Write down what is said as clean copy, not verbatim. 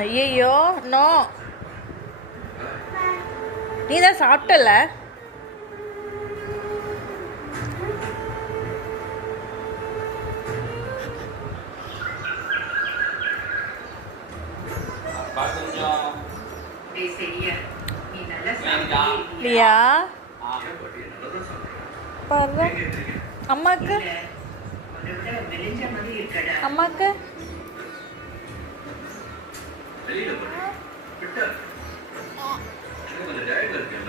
ஐயோ நோ, நீ தான் சாப்பிட்டல. லியா பாரு, அம்மாக்கு அம்மாக்கு வெளியில போட்டு கொஞ்சம் டயர்ட்ல இருக்கு.